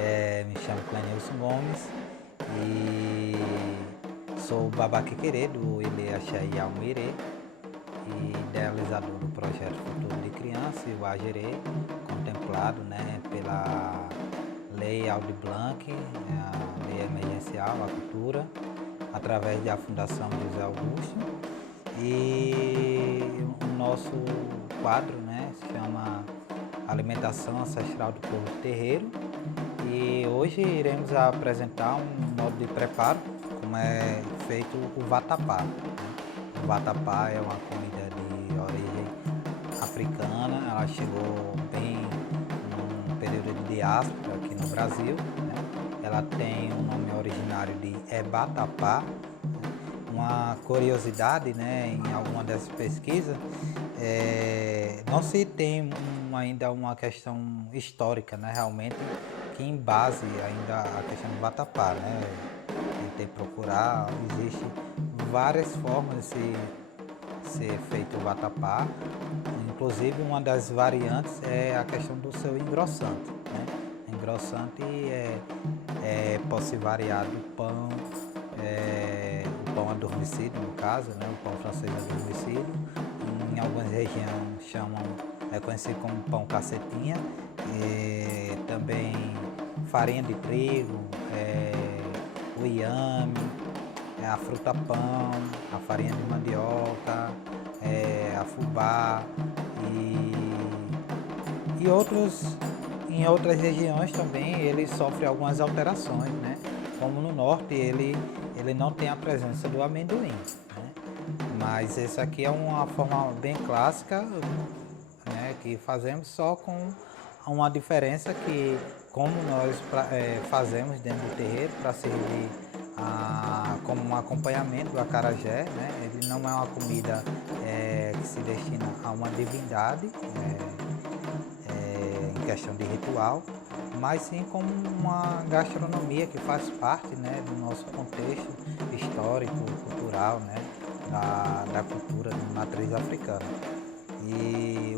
Me chamo Clenilson Gomes e sou o babá quequerê do Ilê Axé Almirê e idealizador do projeto Futuro de Criança e o Agerê, contemplado, pela Lei Aldir Blanc, a Lei Emergencial à Cultura, através da Fundação José Augusto. E o nosso quadro, se chama Alimentação Ancestral do Povo Terreiro. E hoje iremos apresentar um modo de preparo, como é feito o vatapá. O vatapá é uma comida de origem africana, ela chegou bem num período de diáspora aqui no Brasil. Ela tem um nome originário de ebatapá. Uma curiosidade, em alguma dessas pesquisas, não se tem ainda uma questão histórica, realmente, que embase ainda a questão do vatapá, Tentei procurar, existe várias formas de ser feito o vatapá, inclusive uma das variantes é a questão do seu engrossante, Engrossante pode ser variado do pão, o pão adormecido, no caso, o pão francês adormecido. Em algumas regiões é conhecido como pão cacetinha. Também farinha de trigo, o inhame, a fruta pão, a farinha de mandioca, a fubá e outros. Em outras regiões também ele sofre algumas alterações, Como no norte ele não tem a presença do amendoim, Mas esse aqui é uma forma bem clássica, que fazemos só com uma diferença que, como nós fazemos dentro do terreiro para servir como um acompanhamento do acarajé, Ele não é uma comida que se destina a uma divindade, em questão de ritual, mas sim como uma gastronomia que faz parte, do nosso contexto histórico, cultural, da cultura de matriz africana. E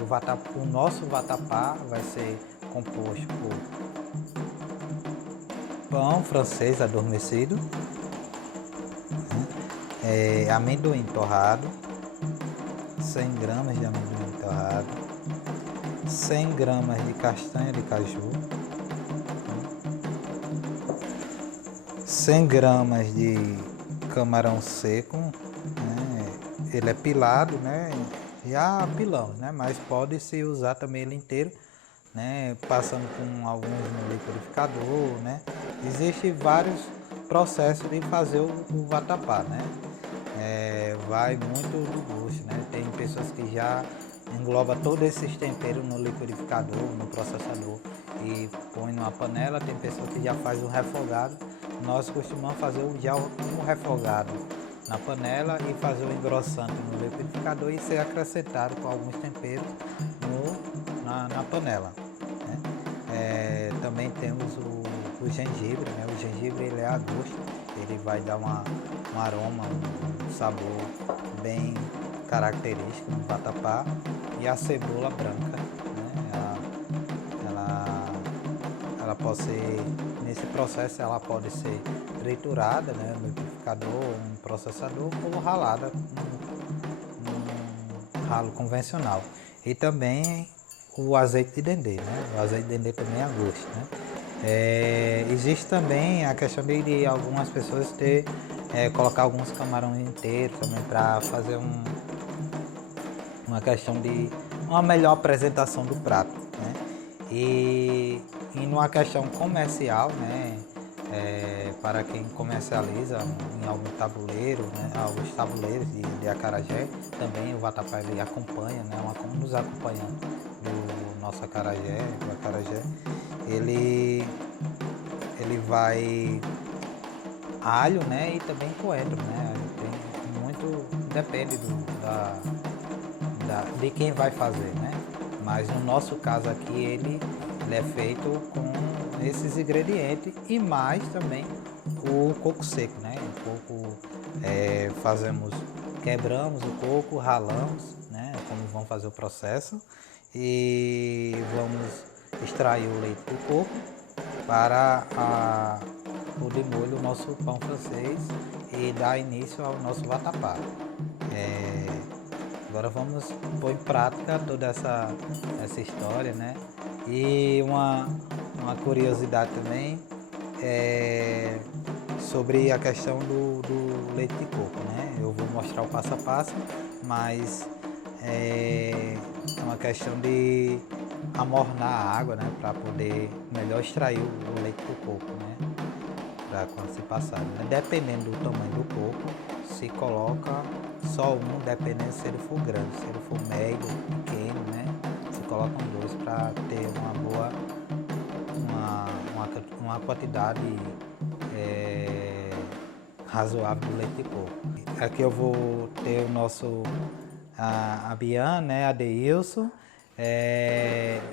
o nosso vatapá vai ser composto por pão francês adormecido, amendoim torrado, 100 gramas de amendoim torrado, 100 gramas de castanha de caju, 100 gramas de camarão seco, ele é pilado, já pilamos, mas pode-se usar também ele inteiro, passando com alguns no liquidificador, Existem vários processos de fazer o vatapá, vai muito do gosto, Tem pessoas que já engloba todos esses temperos no liquidificador, no processador e põe numa panela. Tem pessoas que já faz um refogado. Nós costumamos fazer já um refogado na panela e fazer o engrossante no liquidificador e ser acrescentado com alguns temperos na panela. Também temos o gengibre, O gengibre ele é a gosto, ele vai dar um aroma, um sabor bem característico no vatapá. E a cebola branca, ela pode ser, nesse processo ela pode ser triturada, no liquidificador, no processador, ou ralada num ralo convencional. E também o azeite de dendê, O azeite de dendê também é a gosto, existe também a questão de algumas pessoas colocar alguns camarões inteiros também para fazer uma questão de uma melhor apresentação do prato, E numa questão comercial, para quem comercializa em algum tabuleiro, alguns tabuleiros de acarajé, também o vatapá ele acompanha, nos acompanhando do nosso acarajé, ele vai alho, e também coentro, Tem muito, depende de quem vai fazer, Mas no nosso caso aqui ele é feito com esses ingredientes e mais também o coco seco, O coco quebramos o coco, ralamos, Como vamos fazer o processo e vamos extrair o leite do coco para o de molho, o nosso pão francês, e dar início ao nosso vatapá. Agora vamos pôr em prática toda essa história, né? E uma curiosidade também é sobre a questão do leite de coco, né? Eu vou mostrar o passo a passo, mas é uma questão de amornar a água, né? Para poder melhor extrair o leite do coco, né? Para quando se passar, né? Dependendo do tamanho do coco, se coloca só um, dependendo se ele for grande. Se ele for médio, pequeno, né? Se colocam dois para ter uma boa, uma quantidade razoável de leite de coco. Aqui eu vou ter o nosso a Bian, né? Adeilson.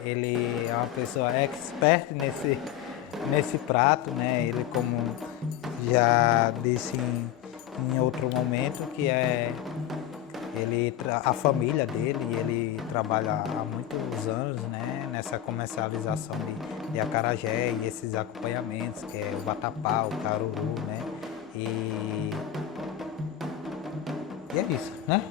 Ele é uma pessoa expert nesse prato, né? Ele, como já disse em outro momento, que a família dele, ele trabalha há muitos anos, né, nessa comercialização de acarajé e esses acompanhamentos, que é o vatapá, o caruru, né? E é isso, né?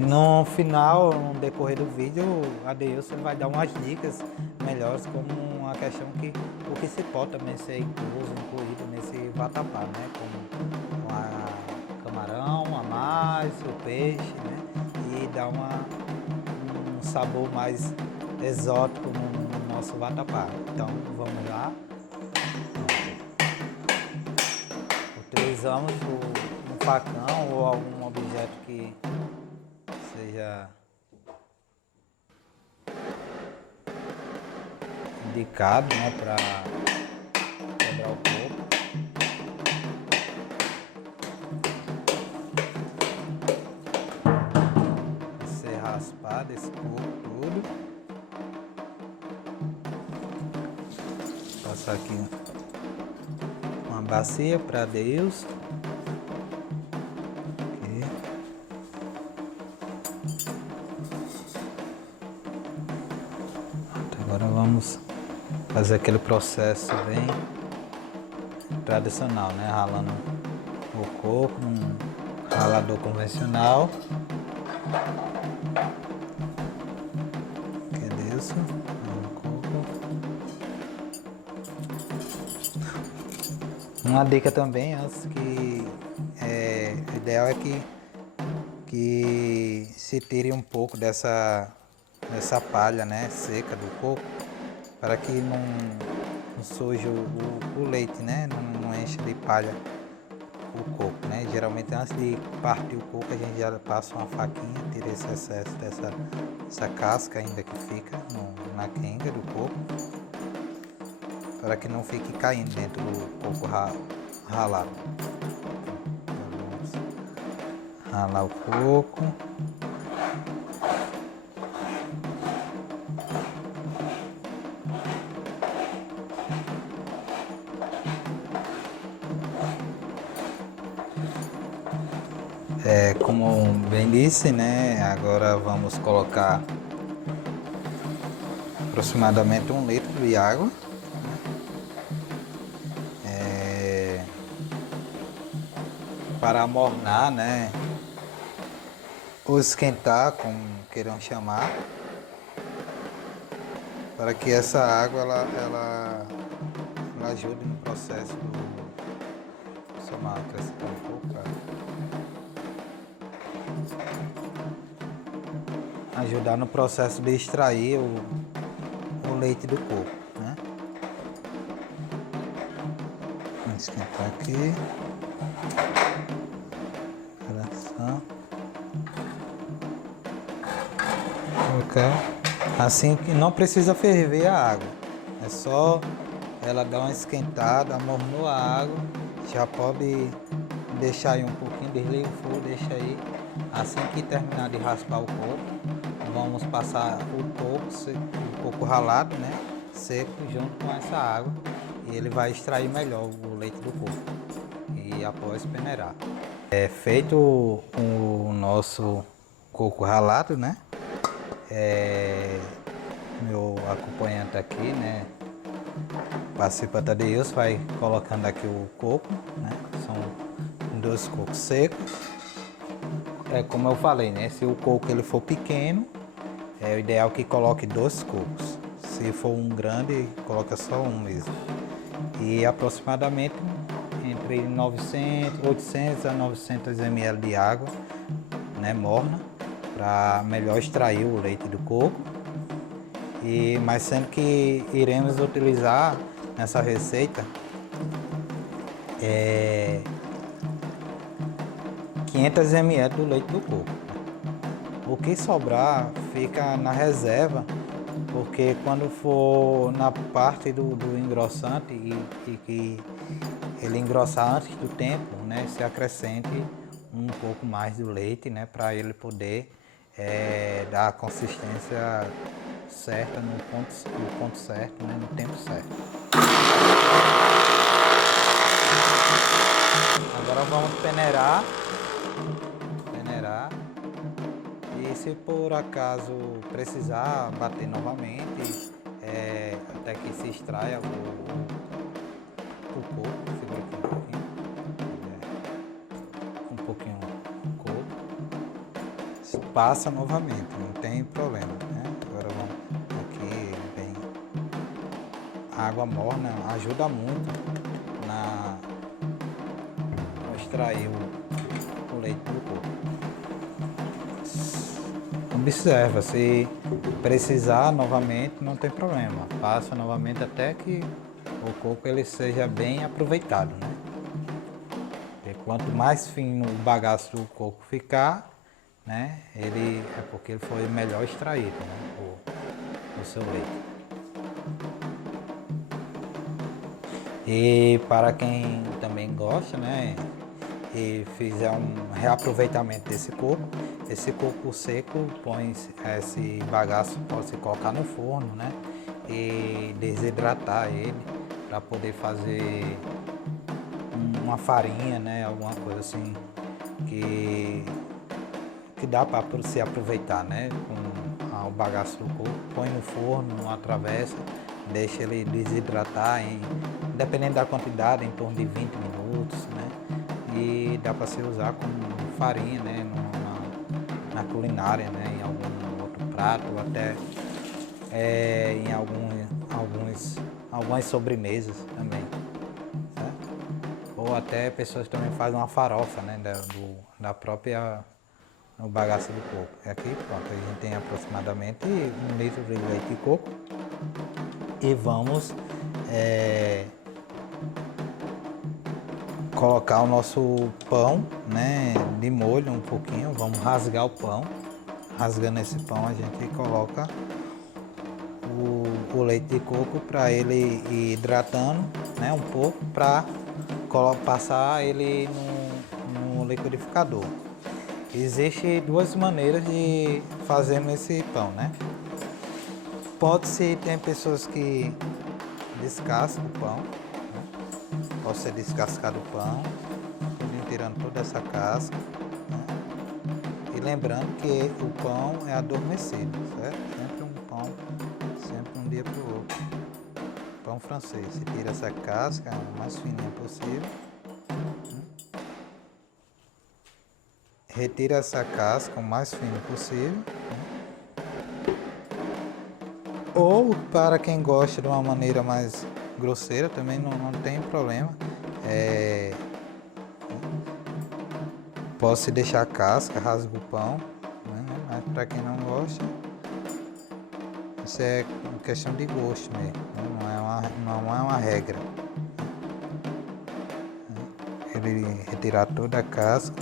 No final, no decorrer do vídeo, a Adeilson vai dar umas dicas melhores, como uma questão o que se pode também ser incluído nesse vatapá, né? Como camarão, a mais, o peixe, né? E dar um sabor mais exótico no nosso vatapá. Então, vamos lá. Utilizamos um facão ou algum objeto que seja indicado, né, para quebrar o coco. Ser raspado esse coco todo. Passar aqui uma bacia para Deus. Agora vamos fazer aquele processo bem tradicional, né? Ralando o coco num ralador convencional. Que isso? Uma dica também, antes que o ideal é que se tire um pouco dessa palha, né, seca do coco, para que não suje o leite, né, não enche de palha o coco, né. Geralmente antes de partir o coco a gente já passa uma faquinha, tira esse excesso dessa casca ainda que fica na quenga do coco, para que não fique caindo dentro do coco ralado. Vamos ralar o coco. Como bem disse, né, agora vamos colocar aproximadamente 1 litro de água. Para amornar, né, ou esquentar, como queiram chamar, para que essa água ela ajude no processo do... Só uma acrescentar um pouco, ajudar no processo de extrair o leite do coco, né? Vamos esquentar aqui. Colocar assim, que não precisa ferver a água, é só ela dar uma esquentada, amornou a água, já pode deixar aí um pouquinho, desliga o fogo, deixa aí. Assim que terminar de raspar o coco, vamos passar o coco ralado, né, seco, junto com essa água, e ele vai extrair melhor o leite do coco. E após peneirar. Feito o nosso coco ralado, né? Meu acompanhante aqui, né? participante Adeilson vai colocando aqui o coco, né? São 2 cocos secos. Como eu falei, né? Se o coco ele for pequeno, é o ideal que coloque 2 cocos. Se for um grande, coloca só um mesmo. E aproximadamente entre 800 a 900 ml de água, né, morna, para melhor extrair o leite do coco. Mas sendo que iremos utilizar nessa receita 500 ml do leite do coco. O que sobrar fica na reserva, porque quando for na parte do engrossante e que ele engrossar antes do tempo, né, se acrescente um pouco mais do leite, né, para ele poder dar a consistência certa no ponto certo, né, no tempo certo. Agora vamos peneirar. E se por acaso precisar bater novamente, até que se extraia o coco, segura aqui um pouquinho o coco, passa novamente, não tem problema, né? Agora vamos aqui, bem, a água morna ajuda muito na extrair o leite do coco. Observa, se precisar novamente não tem problema, passa novamente até que o coco ele seja bem aproveitado, né? E quanto mais fino o bagaço do coco ficar, né, é porque ele foi melhor extraído, né, o seu leite. E para quem também gosta, né, e fizer um reaproveitamento desse coco, esse coco seco, põe esse bagaço, pode se colocar no forno, né, e desidratar ele para poder fazer uma farinha, né, alguma coisa assim que dá para se aproveitar, né, com o bagaço do coco, põe no forno, numa travessa, deixa ele desidratar, dependendo da quantidade, em torno de 20 minutos, né, e dá para se usar como farinha, né, na culinária, né, em algum outro prato, ou até em algumas sobremesas também, certo? Ou até pessoas também fazem uma farofa, né, da própria no bagaço do coco. Aqui, pronto, a gente tem aproximadamente 1 litro de leite de coco e vamos colocar o nosso pão, né, de molho um pouquinho, vamos rasgar o pão. Rasgando esse pão a gente coloca o leite de coco para ele ir hidratando, né, um pouco, para passar ele no liquidificador. Existem 2 maneiras de fazermos esse pão, né? Tem pessoas que descascam o pão, né? Pode ser descascado o pão, tirando toda essa casca, né? E lembrando que o pão é adormecido, certo? Sempre um pão, sempre um dia para o outro. Pão francês, se tira essa casca o mais fininha possível. Retira essa casca o mais fino possível. Ou, para quem gosta de uma maneira mais grosseira, também não tem problema. Pode-se deixar a casca, rasga o pão, né? Mas para quem não gosta, isso é questão de gosto mesmo, né? Não é uma regra. Ele retirar toda a casca,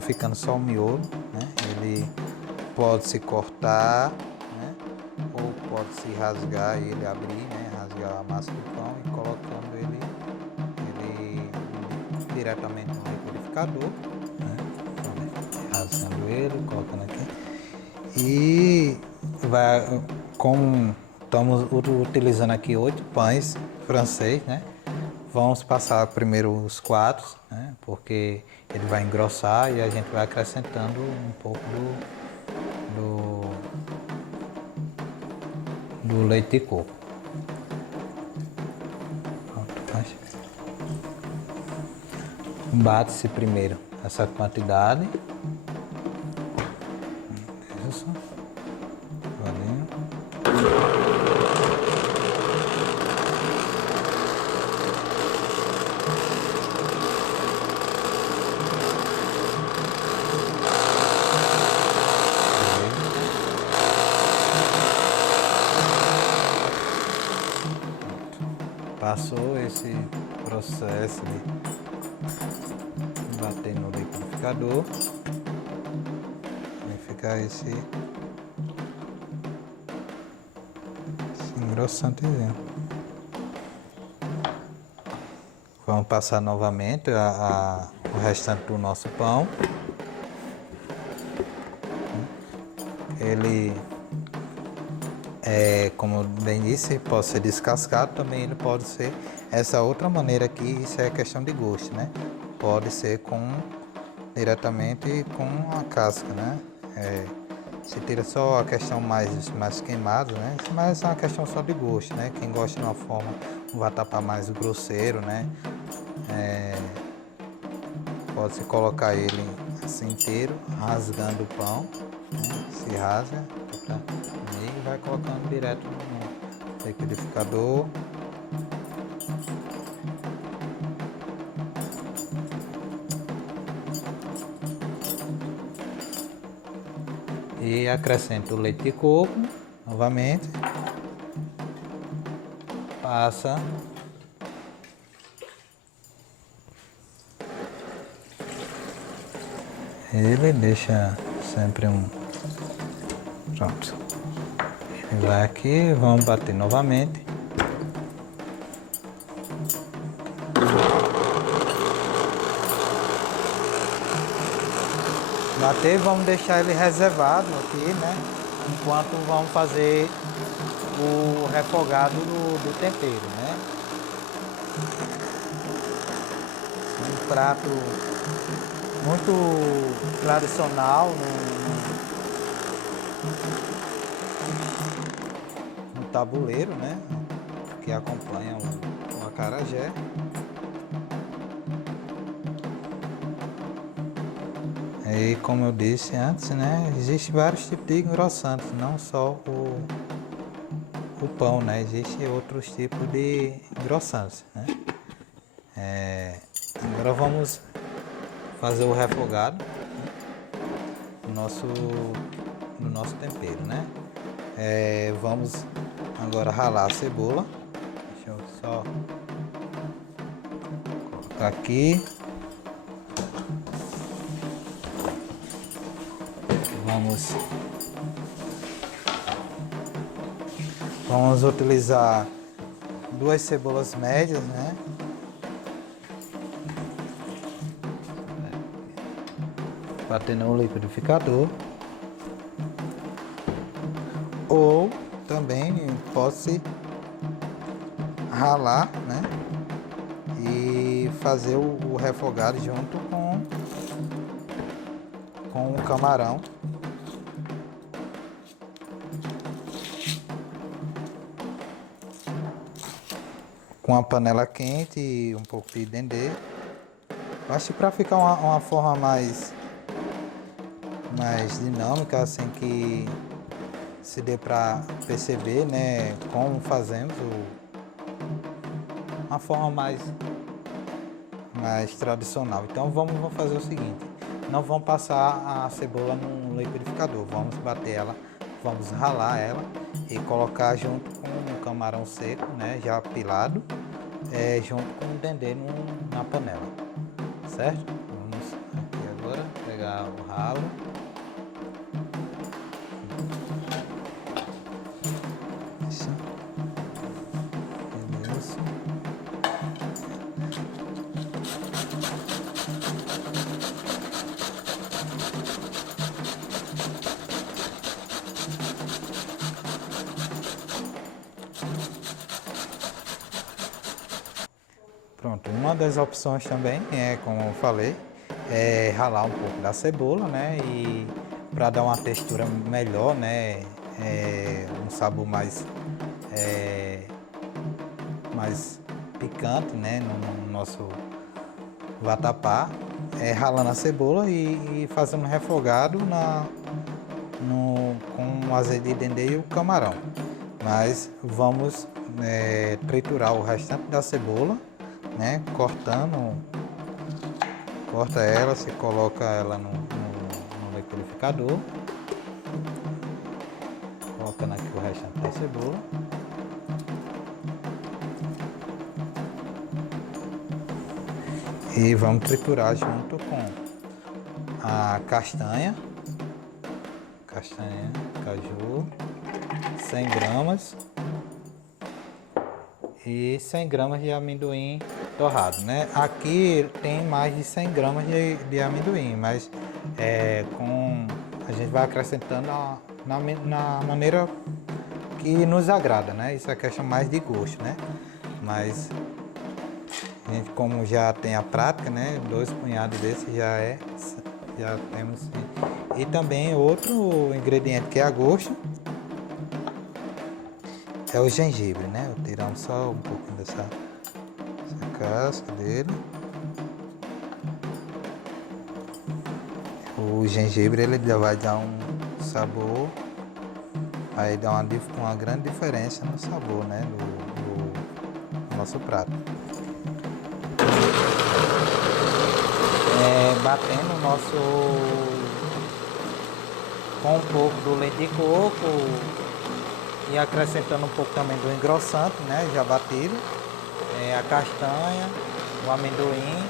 ficando só o miolo, né? Ele pode se cortar, né? Ou pode se rasgar ele, abrir, né? Rasgar a massa do pão e colocando ele diretamente no liquidificador, né? Rasgando ele, colocando aqui. E como estamos utilizando aqui 8 pães francês, né? Vamos passar primeiro os 4, né? Porque ele vai engrossar e a gente vai acrescentando um pouco do leite de coco. Bate-se primeiro essa quantidade. Isso. Valeu. Passou esse processo de bater no liquidificador, vai ficar esse engrossantezinho. Vamos passar novamente o restante do nosso pão. Ele como bem disse, pode ser descascado, também ele pode ser essa outra maneira aqui, isso é questão de gosto, né? Pode ser diretamente com a casca, né? Se tira só a questão mais queimada, né? Mas é uma questão só de gosto, né? Quem gosta de uma forma, um vatapá mais grosseiro, né? Pode-se colocar ele assim inteiro, rasgando o pão, né? Se rasga, e vai colocando direto no liquidificador. E acrescenta o leite de coco novamente. Passa. Ele deixa sempre Pronto. Ele vai aqui, vamos bater novamente. Bater, vamos deixar ele reservado aqui, né? Enquanto vamos fazer o refogado do tempero, né? Um prato muito tradicional no tabuleiro, né? Que acompanha o acarajé. E como eu disse antes, né? Existem vários tipos de engrossantes, não só o pão, né? Existem outros tipos de engrossantes, né? Agora vamos fazer o refogado, né? no nosso tempero, né? Vamos agora ralar a cebola. Deixa eu só colocar aqui. Vamos utilizar 2 cebolas médias, né? Bater no liquidificador. Ou também pode-se ralar, né? E fazer o refogado junto com o camarão. Com a panela quente e um pouco de dendê. Acho que para ficar uma forma mais dinâmica, assim, que se dê para perceber, né, como fazemos uma forma mais tradicional. Então vamos fazer o seguinte: não vamos passar a cebola no liquidificador, vamos bater ela, vamos ralar ela e colocar junto com o camarão seco, né, já pilado, junto com o dendê na panela, certo? Vamos aqui agora pegar o ralo. Isso. Beleza. Pronto, uma das opções também como eu falei, ralar um pouco da cebola, né? E para dar uma textura melhor, né? Um sabor mais picante, né? No nosso vatapá, ralando a cebola e fazendo refogado com o azeite de dendê e o camarão. Mas vamos triturar o restante da cebola, né? Corta ela, você coloca ela no liquidificador, colocando aqui o restante da cebola. E vamos triturar junto com a castanha, caju, 100 gramas e 100 gramas de amendoim torrado, né? Aqui tem mais de 100 gramas de amendoim, mas a gente vai acrescentando na maneira que nos agrada, né? Isso é questão mais de gosto, né? Mas a gente, como já tem a prática, né? 2 punhados desse já temos. E também outro ingrediente que é a gosto é o gengibre, né? Tiramos só um pouquinho dessa casca dele. O gengibre ele já vai dar um sabor, aí dá uma grande diferença no sabor, né? Do nosso prato. Batendo o nosso com um pouco do leite de coco e acrescentando um pouco também do engrossante, né, já batido, a castanha, o amendoim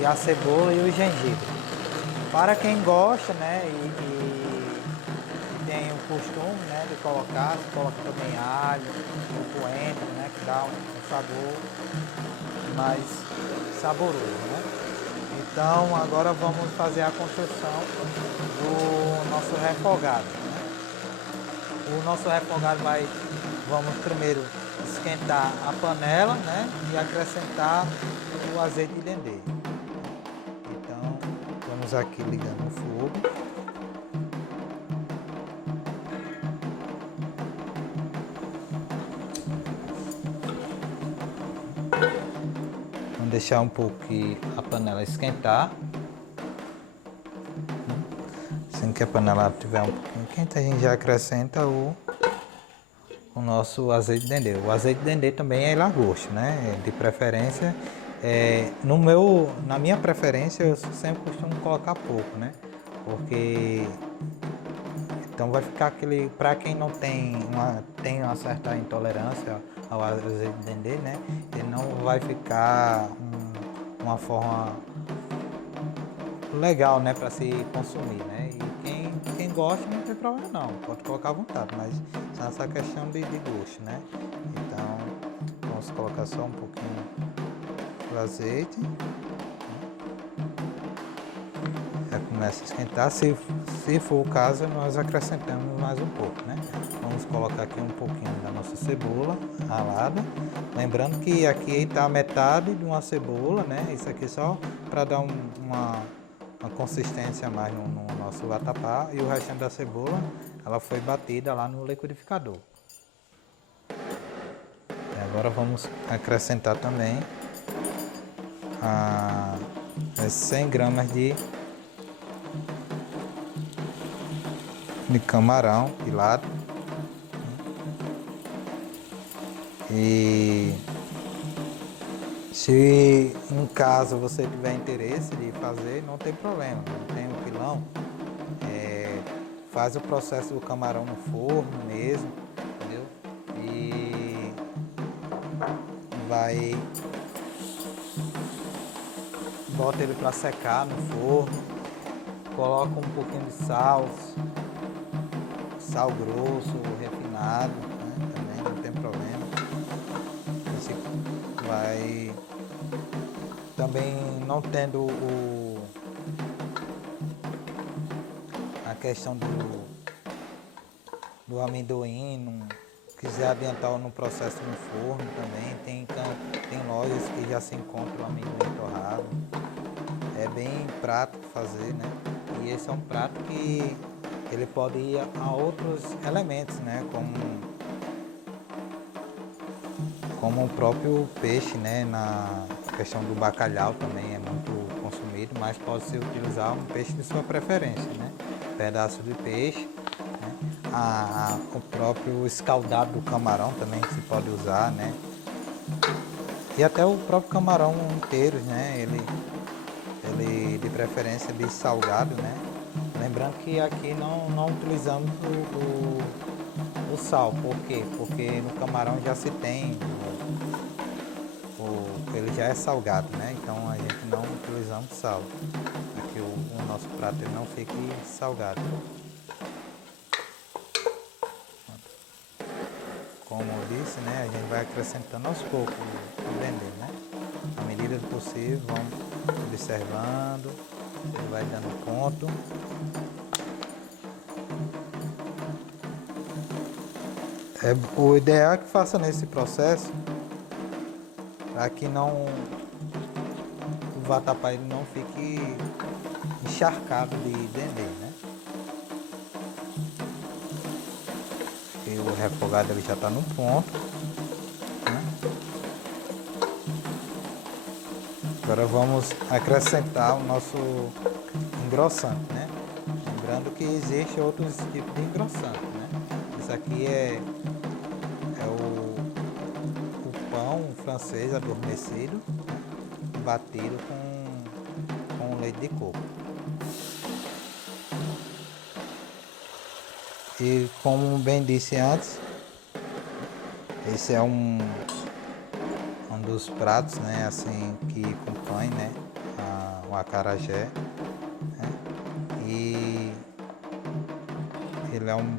e a cebola e o gengibre. Para quem gosta, né, e tem o costume, né, de coloca também alho, o coentro, né, que dá um sabor mais saboroso, né? Então agora vamos fazer a construção do nosso refogado, né? O nosso refogado vamos primeiro esquentar a panela, né? E acrescentar o azeite de dendê. Então vamos aqui ligando o fogo. Deixar um pouco a panela esquentar. Assim que a panela estiver um pouquinho quente, a gente já acrescenta o nosso azeite de dendê. O azeite de dendê também é a gosto, né? De preferência, na minha preferência, eu sempre costumo colocar pouco, né? Porque então vai ficar aquele, para quem não tem uma certa intolerância ao azeite de dendê, né? Ele não vai ficar uma forma legal, né, para se consumir, né? E quem gosta não tem problema não, pode colocar à vontade, mas só essa questão de gosto, né? Então vamos colocar só um pouquinho do azeite. Já começa a esquentar, se for o caso, nós acrescentamos mais um pouco, né? Vamos colocar aqui um pouquinho da nossa cebola ralada. Lembrando que aqui está metade de uma cebola, né? Isso aqui só para dar uma consistência a mais no nosso vatapá. E o restante da cebola, ela foi batida lá no liquidificador. E agora vamos acrescentar também as 100 gramas de camarão pilado. E se em caso você tiver interesse de fazer, não tem problema, não tem o pilão, faz o processo do camarão no forno mesmo, entendeu? E bota ele para secar no forno, coloca um pouquinho de sal grosso, refinado, né? Também não tem problema. Você vai também não tendo a questão do amendoim, não quiser adiantar no processo no forno também, tem lojas que já se encontra o amendoim torrado. É bem prático fazer, né? E esse é um prato que ele pode ir a outros elementos, né? Como o próprio peixe, né? A questão do bacalhau também é muito consumido, mas pode se utilizar um peixe de sua preferência, né? Pedaço de peixe, né? O próprio escaldado do camarão também se pode usar, né? E até o próprio camarão inteiro, né? Ele de preferência de salgado, né? Lembrando que aqui não utilizamos o sal, por quê? Porque no camarão já se tem, ele já é salgado, né? Então a gente não utilizamos sal. Aqui o nosso prato ele não fique salgado. Como eu disse, né? A gente vai acrescentando aos poucos o dendê, né? À medida do possível, vamos observando, ele vai dando ponto. O ideal é que faça nesse processo para que o vatapá ele não fique encharcado de dendê, né? E o refogado ele já está no ponto, né? Agora vamos acrescentar o nosso engrossante, né? Lembrando que existe outros tipos de engrossante, né? Esse aqui é o pão francês adormecido, batido com leite de coco. E como bem disse antes, esse é um dos pratos, né, assim, que compõe, né, o acarajé, né? E ele é um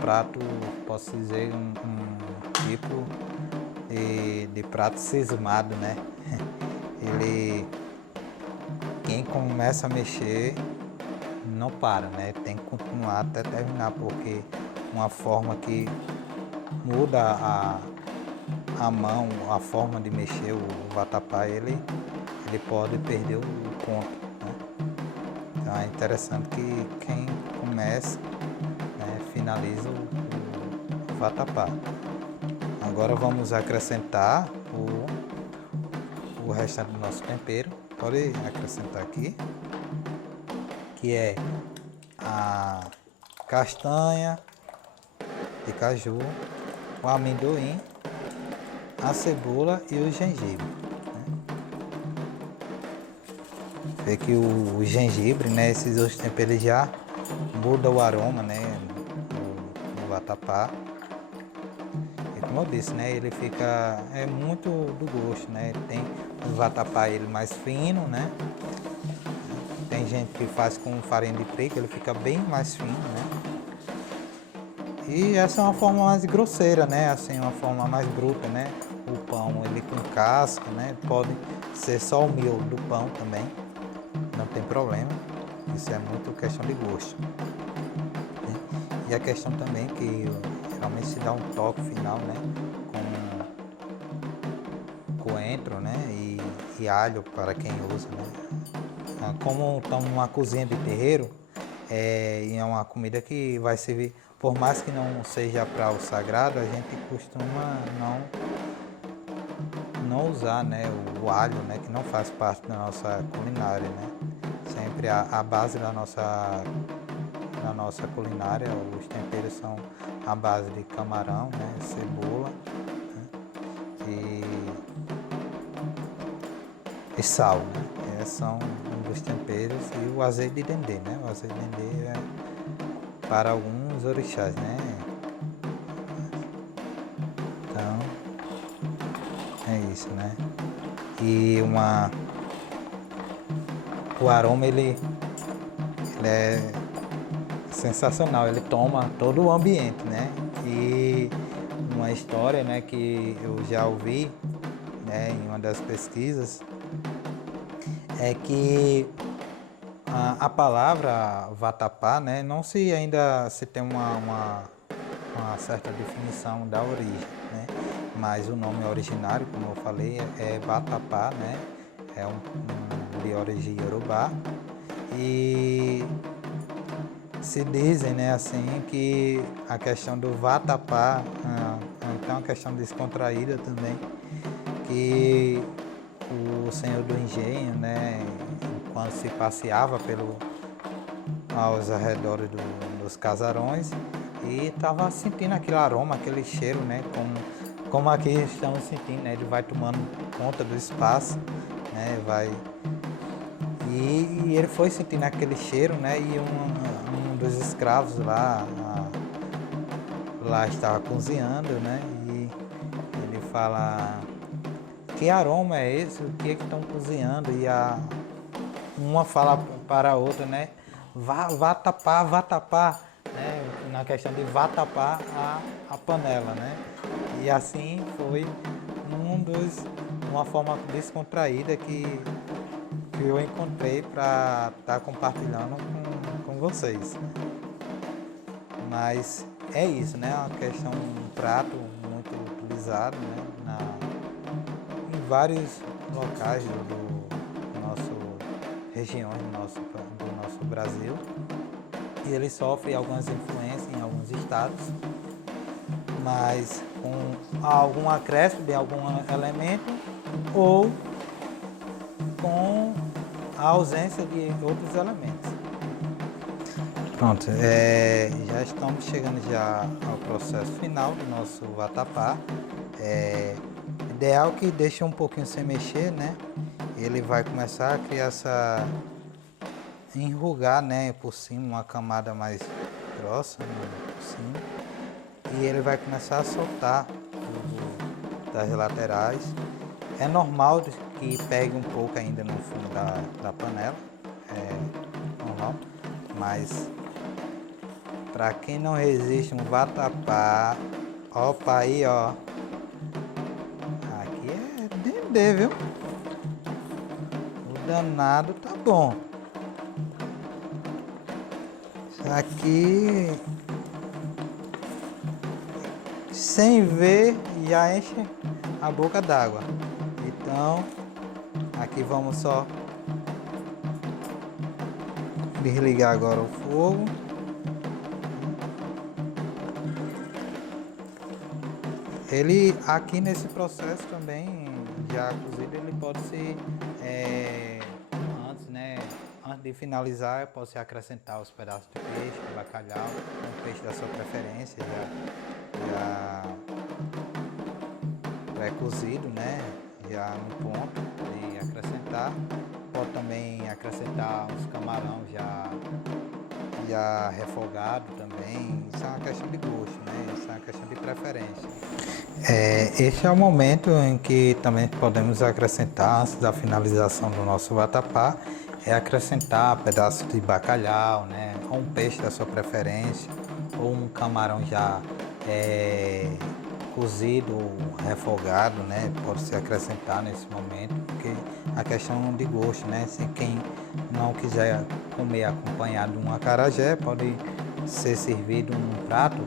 prato, posso dizer, um tipo de prato cismado, né? Quem começa a mexer não para, né? Tem que continuar até terminar, porque uma forma que muda a mão, a forma de mexer o vatapá, ele pode perder o ponto, né? Então é interessante que quem começa, né, finaliza o vatapá. Agora vamos acrescentar o restante do nosso tempero. Pode acrescentar aqui, que é a castanha de caju, o amendoim, a cebola e o gengibre, né? Vê que o gengibre, né, esses outros temperos já mudam o aroma, né, do vatapá. E como eu disse, né, ele fica muito do gosto, né? Tem o vatapá ele mais fino, né? Tem gente que faz com farinha de trigo, ele fica bem mais fino, né? E essa é uma forma mais grosseira, né? Assim, uma forma mais bruta, né? O pão ele com casca, né? Pode ser só o miolo do pão também, não tem problema. Isso é muito questão de gosto, né? E a questão também que geralmente se dá um toque final, né? Com coentro, né? E alho para quem usa, né? Como estamos numa cozinha de terreiro, e é uma comida que vai servir, por mais que não seja para o sagrado, a gente costuma não usar, né, o alho, né, que não faz parte da nossa culinária, né? Sempre a base da nossa culinária, os temperos são a base de camarão, né, cebola, né, e sal, né? São um dos temperos, e o azeite de dendê, né? O azeite de dendê é para alguns orixás, né? Então é isso, né? E o aroma ele é sensacional, ele toma todo o ambiente, né? E uma história, né, que eu já ouvi, né, em uma das pesquisas, é que a palavra vatapá, né, não se ainda se tem uma certa definição da origem, né, mas o nome originário, como eu falei, é vatapá, né, é de origem iorubá, e se dizem, né, assim, que a questão do vatapá é uma questão descontraída também, que o senhor do engenho, né, quando se passeava aos arredores dos casarões e estava sentindo aquele aroma, aquele cheiro, né, como aqui estamos sentindo, né, ele vai tomando conta do espaço, né, e ele foi sentindo aquele cheiro, né, e um dos escravos lá estava cozinhando, né, e ele fala: que aroma é esse? O que é que estão cozinhando? E uma fala para a outra, né? Vá tapar, né? Na questão de vá tapar a panela, né? E assim foi uma forma descontraída que eu encontrei para estar compartilhando com vocês. Mas é isso, né? Uma questão, um prato muito utilizado, né? Em vários locais do nosso regiões do nosso Brasil. E ele sofre algumas influências em alguns estados, mas com algum acréscimo de algum elemento ou com a ausência de outros elementos. Pronto, já estamos chegando já ao processo final do nosso vatapá. Ideal que deixe um pouquinho sem mexer, né? Ele vai começar a criar enrugar, né, por cima, uma camada mais grossa, né, por cima. E ele vai começar a soltar das laterais. É normal que pegue um pouco ainda no fundo da panela, é normal, mas para quem não resiste um vatapá, opa aí, ó. Aqui é dendê, viu? O danado tá bom. Isso aqui, sem ver, já enche a boca d'água. Então, aqui vamos só desligar agora o fogo. Ele aqui nesse processo também, já cozido, ele pode ser antes, né? Antes de finalizar, eu posso acrescentar os pedaços de peixe, de bacalhau, um peixe da sua preferência, já pré-cozido, né? Já no ponto de acrescentar. Pode também acrescentar os camarão já refogado também. Isso é uma questão de gosto, né? Isso é uma questão de preferência. Este é o momento em que também podemos acrescentar, antes da finalização do nosso vatapá, acrescentar pedaços de bacalhau, né? Ou um peixe da sua preferência, ou um camarão já cozido, refogado, né? Pode se acrescentar nesse momento, porque a questão de gosto, né? Se quem não quiser comer acompanhado de um acarajé, pode ser servido um prato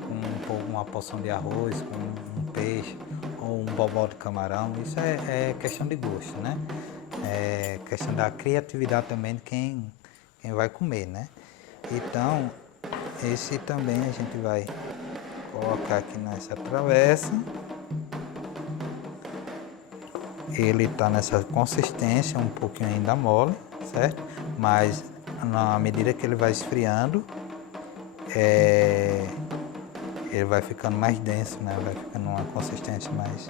com uma porção de arroz, com um peixe ou um bobó de camarão. Isso é questão de gosto, né? É questão da criatividade também de quem vai comer, né? Então, esse também a gente vai colocar aqui nessa travessa. Ele está nessa consistência, um pouquinho ainda mole, certo? Mas na medida que ele vai esfriando, ele vai ficando mais denso, né? Vai ficando uma consistência mais...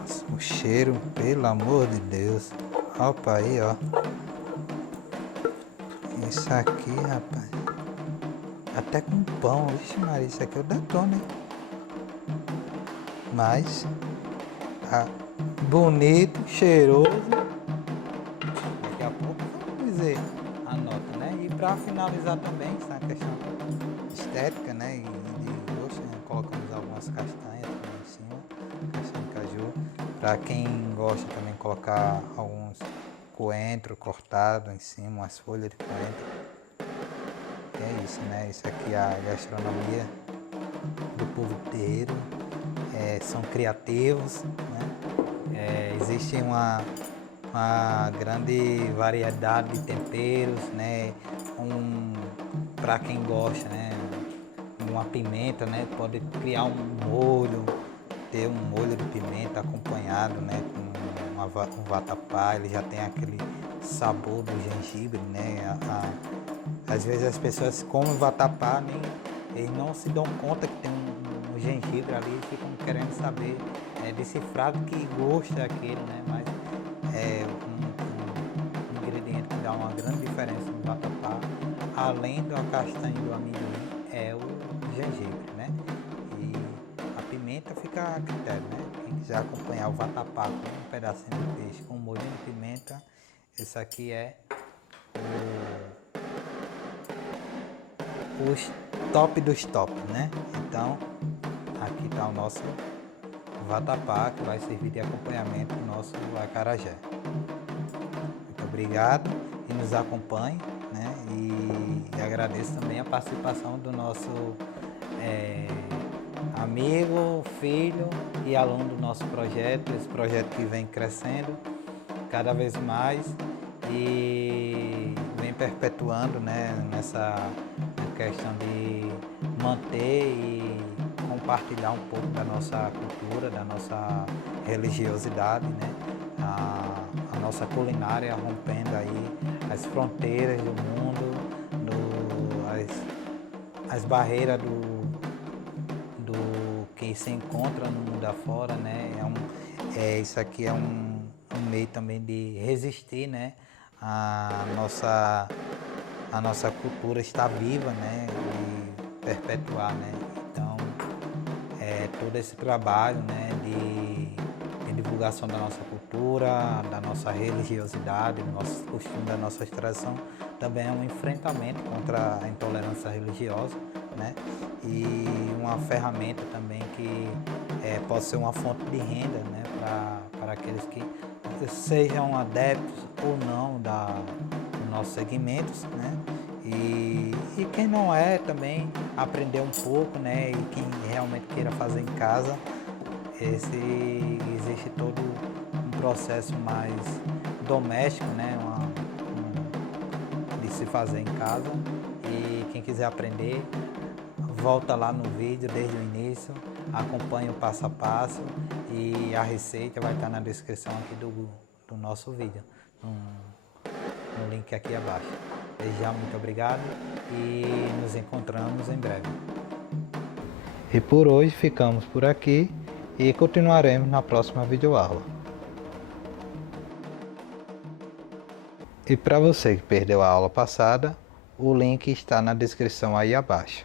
Nossa, o cheiro, pelo amor de Deus. Opa aí, ó. Isso aqui, rapaz. Até com pão. Vixe Maria, isso aqui é o detone. Mas tá bonito, cheiroso. Daqui a pouco vamos dizer a nota, né? E para finalizar também, isso é uma questão estética, né? E de gosto, né? Colocamos algumas castanhas também em cima, castanha de caju. Para quem gosta também colocar alguns coentro cortado em cima, umas folhas de coentro. É isso, né? Isso aqui é a gastronomia do povo inteiro. São criativos, né? Existe uma grande variedade de temperos, né? Para quem gosta, né? Uma pimenta, né? Pode criar um molho ter um molho de pimenta acompanhado, né, com um vatapá. Ele já tem aquele sabor do gengibre, né? Às vezes as pessoas comem vatapá e não se dão conta que tem um gengibre ali e ficam querendo saber decifrar que gosto é aquele, né? Mas é um ingrediente que dá uma grande diferença no vatapá, além da castanha e do amendoim, é o gengibre, né? E a pimenta fica a critério, né? Quem quiser acompanhar o vatapá com um pedacinho de peixe com molho de pimenta, esse aqui é os top dos top, né? Então, aqui está o nosso vatapá, que vai servir de acompanhamento do nosso acarajé. Muito obrigado e nos acompanhe, né? E agradeço também a participação do nosso amigo, filho e aluno do nosso projeto, esse projeto que vem crescendo cada vez mais e vem perpetuando, né, nessa questão de manter e compartilhar um pouco da nossa cultura, da nossa religiosidade, né, a nossa culinária rompendo aí as fronteiras do mundo, as barreiras do que se encontra no mundo afora, né? Isso aqui é um meio também de resistir, né? A nossa cultura está viva, né? E perpetuar, né? Então, todo esse trabalho, né? De divulgação da nossa cultura, da nossa religiosidade, do nosso costume, da nossa tradição, também é um enfrentamento contra a intolerância religiosa, né? E uma ferramenta também que pode ser uma fonte de renda, né? Para aqueles que sejam adeptos ou não dos nossos segmentos, né? E quem não é também aprender um pouco, né? E quem realmente queira fazer em casa, existe todo um processo mais doméstico, né? De se fazer em casa. E quem quiser aprender, volta lá no vídeo desde o início, acompanha o passo a passo e a receita vai estar na descrição aqui do nosso vídeo, no link aqui abaixo. Desde já, muito obrigado e nos encontramos em breve. E por hoje ficamos por aqui e continuaremos na próxima videoaula. E para você que perdeu a aula passada, o link está na descrição aí abaixo.